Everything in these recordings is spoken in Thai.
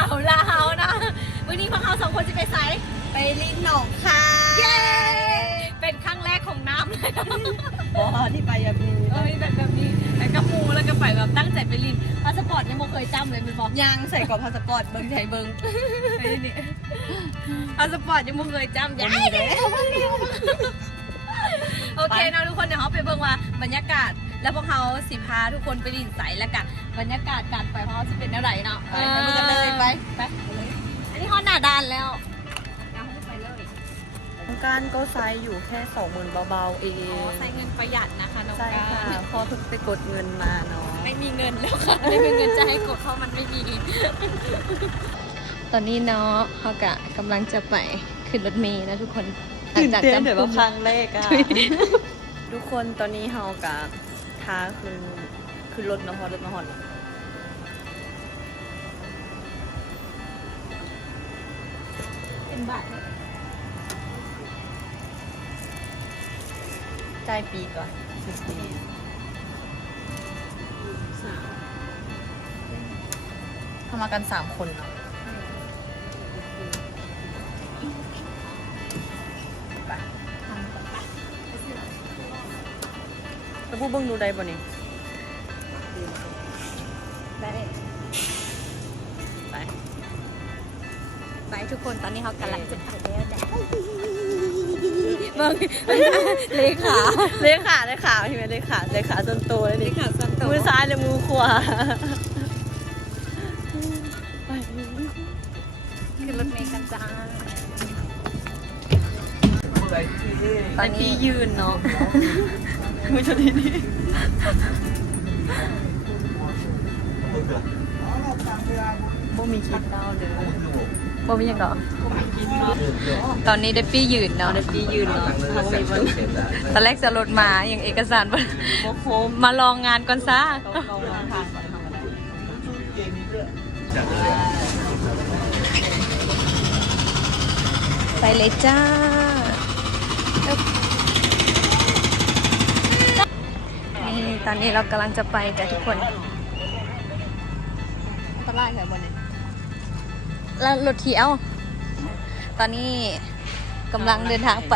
าวลาวนะวันนี้พวกเราสองคนจะไปไสไปลินหนองคายเย้ เป็นครั้งแรกของน้ำเลยนะบอที่ไปแบบนี้เอ้ยแบบแบบนี้แล้วก็มูแล้วก็ไปแบบตั้งใจไปลินพาสปอร์ตยังไม่เคยจำเลยเป็นบอกยังใส่กรอบพาสปอร์ตเบิ้งไทยเบิ้งไอ้นี่พาสปอร์ตยังไม่เคยจำยับ่งมีเลยโอเคนะทุกคนเดี๋ยวเขาไปเบิ่งว่าบรรยากาศ แล้วพวกเขาสิพาทุกคนไปลินใสแล้วกันบรรยากาศการไปเพราะเขาจะเป็นอะไรเนาะไปไปเบิ่งกันเลยไปไปอันนี้ฮอนหน้าดานแล้วเดี๋ยวเขาจะไปเลยการก็ไซส์อยู่แค่สองหมื่นเบาๆเออ๋องใช้เงินประหยัดนะคะน้องใช่กาค่ะพอเพิ่งไปกดเงินมาเนาะไม่มีเงินแล้วค่ะไม่มีเงินจะให้กดเพราะมันไม่มีตอนนี้เนาะเขากะกำลังจะไปขึ้นรถเมล์นะทุกคนตื่นเต้นเดี๋ยวกุว่ามครั้งแรกอะทุกคนตอนนี้เฮากับ ท้าคือคือรถเนาะฮอดรถมาฮอดเป็นบาทจ่ายปีก่อนสิบปีเข้ามากันสามคนเนาะ แล้วพูดเบิ้งดูได้บ่นี่ได้ไปไปทุกคนตอนนี้เขากำลังจะไปแล้วจ้ะมึงเลขาเลขาเลขาใช่ไหมเลขาเลขาจนโตเลยเลนี่ขาสันโตมือซ้ายหรือมือขวาไปขึ้นรถเมล์กันจ้าตอนนี้ยืนเนาะ มือชนิดนี้บ่มีคิดเล่าเลยบ่มีหยังก่อตอนนี้เดปปี้ยืนเนาะเนาะเดี๋ยวพี่ยืนเนาะทำไมมันตอนแรกจะรถมาอย่างเอกสารบ่โมโคมมาลองงานก่อนซะเขาเขามาทางก่อนทำอะไรไปเลยจ้านี่ต อนนี้เรากำลังจะไปกันทุกคนตลาดแถวบนนี้แล้วรถเที่ยว ตอนนี้กำลังเดินทางไป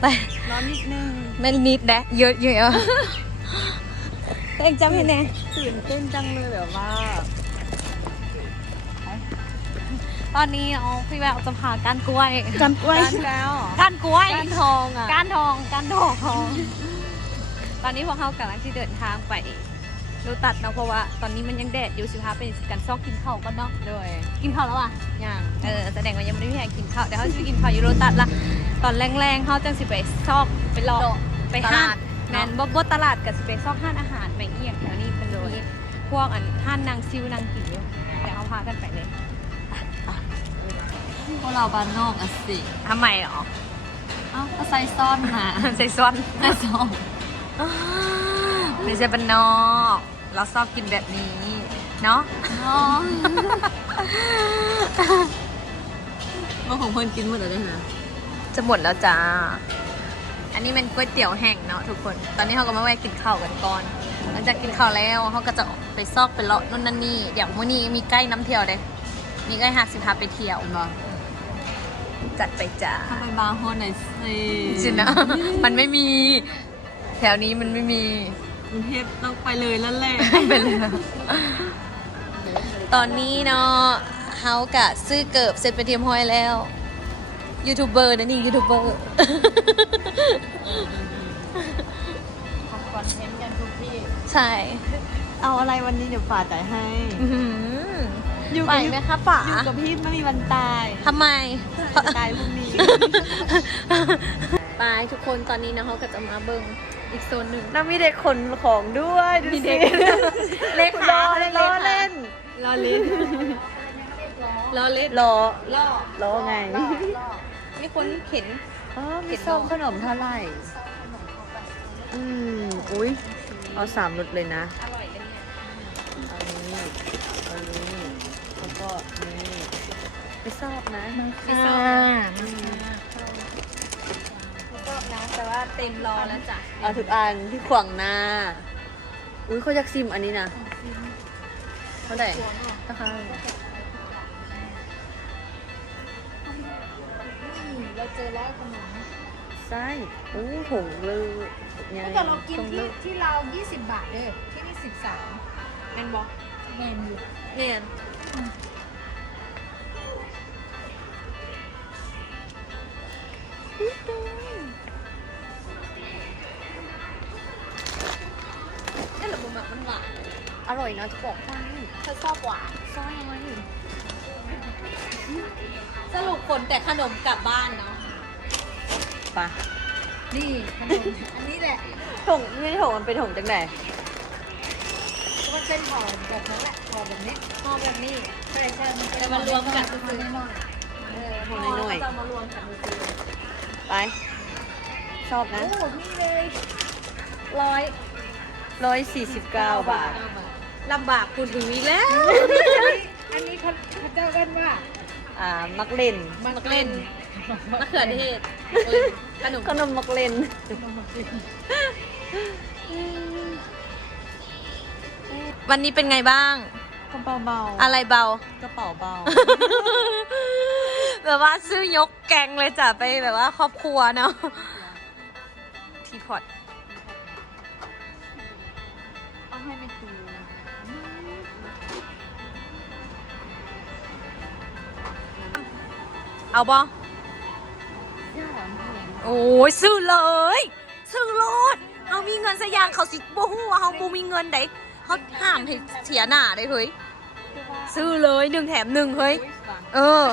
ไป ร้อนนิดนึงไม่นิดแดะเยอะเยอะเองจำให้แน่ตื่นเต้นจังเลยแบบว่า ตอนนี้เอาพี่แววจะพาก้านกล้วยกันกล้วยแล้วก้านกล้วยกันทองอะก้านทองก้านทองทอง ตอนนี้พวกเขากำลังที่เดินทางไปโรตัดเนาะเพราะว่าตอนนี้มันยังแดดอยู่สิพาไปกันซอกกินข้าวกันเนาะโดยกินข้าวแล้วอะอย่างเออแสดงว่ายังไม่ได้มีใครกินข้าวเดี๋ยวเขาจะไปกินข้าวอยู่โรตัสละตอนแรงๆเขาจังสิไปซอกไปรอไปห้างแมนบ่บ่ตลาดกับสิไปซอกห้านอาหารไปเอียงแถวนี้เป็นมีพวกอันห้านนางซิวนางกินอยู่เดี๋ยวเขาพากันไปเลยพวกเราบ้านนอกอะสิทำไมหรอเอ้าก็ใส่ซ่อนมาใส่ซ้อนใส่ซ่อน ไม่ใช่บ้านนอก เราชอบกินแบบนี้ เนาะน้องว่าของเพื่อนกินหมดแล้วนะจะหมดแล้วจ้า อันนี้เป็นก๋วยเตี๋ยวแห้งเนาะทุกคน ตอนนี้เขาก็มาแวะกินข้าวกันก่อน หลังจากกินข้าวแล้วเขาก็จะไปซอกไปเลาะนู่นนั่นนี่ เดี๋ยวมื้อนี้มีใกล้น้ำเที่ยวเลยมีใกล้หาสิพาไปเที่ยวเห็นบ่จัดไปจ้า ถ้าไปบาร์โฮสหน่อยสิจริงนะ มันไม่มีแถวนี้มันไม่มีกรุงเทพต้องไปเลยแล้วแหละไปเลยตอนนี้เนาะเฮากะซื้อเกิบเสร็จไปเทียมห้อยแล้วยูทูบเบอร์นะนี่ยูทูบเบอร์ทำคอนเทนต์กันทุกที่ ใช่ เอาอะไรวันนี้เดี๋ยวป่าจ่ายให้อื้อหืออยู่ไหวกับไหมคะป๋าอยู่กับพี่ไม่มีวันตายทำไมตายพรุ่งนี้ไปทุกคนตอนนี้เนาะเขาก็จะมาเบิ่ง อีกโซนหนึ่งน้ามีเด็กขนของด้วยดูมีสิเด็กเลขาล้อเลล้อขาเล่นล้อเล่นล้อเล่นล้อล้อล้อไงมีคนเข็น อ๋อมีส้มขนมเท่าไหร่ อืมอุ้ยเอาสามรสเลยนะอร่อยกันเนี่ยอันนี้อันนี้แล้วก็นี่ไม่ชอบนะ ไม่ชอบก็ นะ แต่ว่าเต็มรอแล้วจ้ะอ่าทุกอันที่ขวางหน้า อุ้ยเขาอยากซิมอันนี้นะเท่าไหร่ราคาเจอแล้วขนมไส้อ้หงเลยเนี่ยแต่เรากินที่ที่เรา 20 บาทเด้อที่นี่ 13แมนบอกแมนอยู่แมน นี่แหละบุมแบบมันหวานอร่อยนะจะบอกให้เธอชอบหวานซอยยังไงสรุปผลแต่ขนมกลับบ้านเนาะปะนี่ขนมอันนี้แหละถงไม่ถงมันเป็นถงจังไหนก็มันเป็นห่อแบบนั้นแหละห่อแบบนี้ห่อแบบนี้ใช่ใช่มันแต่มันรวมกันซื้อหน่อยเออห่อหน่อยๆจะมารวมกันซื้อไปชอบนะโอ้นี่เลยร้อย ร้อยสี่สิบเก้าบาทลำบากคุณถึงอีกแล้ว อันนี้เขาเขาเจ้ากันว่าอ่า มักเล่น มักเล่นมะเขือเทศขนมขนมมักเล่น วันนี้เป็นไงบ้างก็เบาเบาอะไรเบา กระเป๋าเบา แบบว่าซื้อยกแกงเลยจ้ะไปแบบว่าครอบครัวเนาะ เอาบอโอ้ยซื้อเลย ซื้อรถเอามีเงินสักอย่างเขาสิบ่ฮู้ว่าเขาบ่มีเงินได้เขาห้ามให้เสียหน้าได้เฮ้ยซื้อเลยหนึ่งแถมหนึ่งเฮ้ยเออ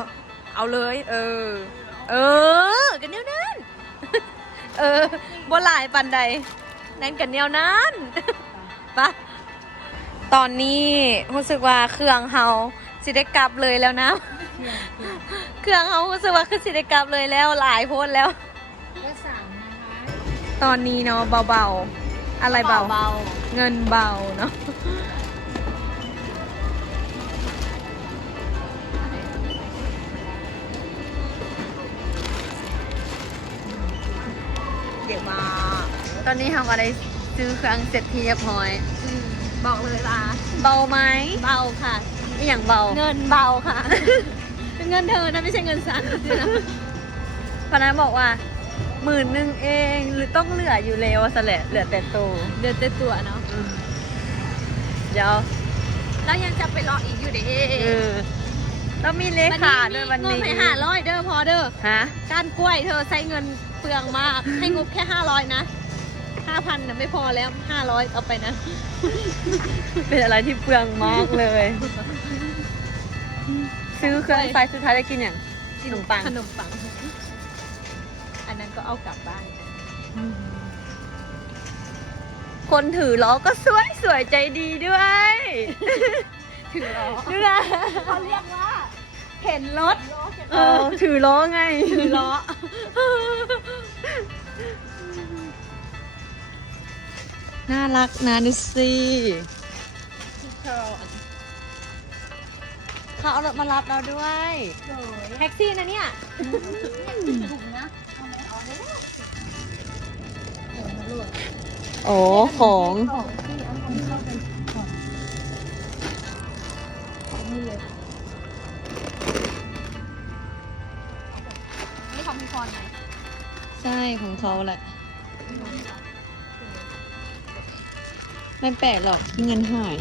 เอาเลย เออ เออ กันเนี้ยนั้นเออบ่หลายปันใดนั่นกันเนี้ยนั้นปะตอนนี้รู้สึกว่าเครื่องเฮา สิได้กลับเลยแล้วนะ เครื่องเฮารู้สึกว่าคือสิได้กลับเลยแล้วหลายโพสต์แล้ว ก็สั่งนะคะตอนนี้เนาะเบาๆ อะไรเบา เบาเงินเบาเนาะ เดี๋ยวมา ตอนนี้เราก็ได้ซื้อเครื่องเสร็จที่เรียบร้อย บอกเลยล่ะเบาไหม เบาค่ะ อหย่างเบาเงินเบาค่ะ เป็นเงินเธอนะไม่ใช่เงินฉันพนักบอกว่าหมื่นหนึ่งเองหรือต้องเหลืออยู่แล้วสแหละเหลือแต่ตัวเดือนเต็มตัวเนาะเดี๋ยวแล้วยังจะไปรออีกอยู่เด้เออต้องมีเลขาด้วยวันนี้เงินให้ห้าร้อยเด้อพอเด้อฮะการกล้วยเธอใช้เงินเปลืองมาก ให้งบแค่ห้าร้อยนะห้าพันนะไม่พอแล้วห้าร้อยเอาไปนะ เป็นอะไรที่เปลืองมากเลย ซื้อเครื่องไฟสุดท้ายได้กินอย่าง ขนมปัง ขนมปัง อันนั้นก็เอากลับบ้าน คนถือล้อก็สวยสวยใจดีด้วย ถือล้อด้วยนะเขาเรียกว่าเข็นรถเออถือล้อไง ถือล้อ น่ารักนะดูสิ เขาเอารถมารับเราด้วย แท็กซี่นะเนี่ยโอ้ของนี่ของพี่พรไหมใช่ของเขาแหละ ไม่แปลกหรอกเงินหาย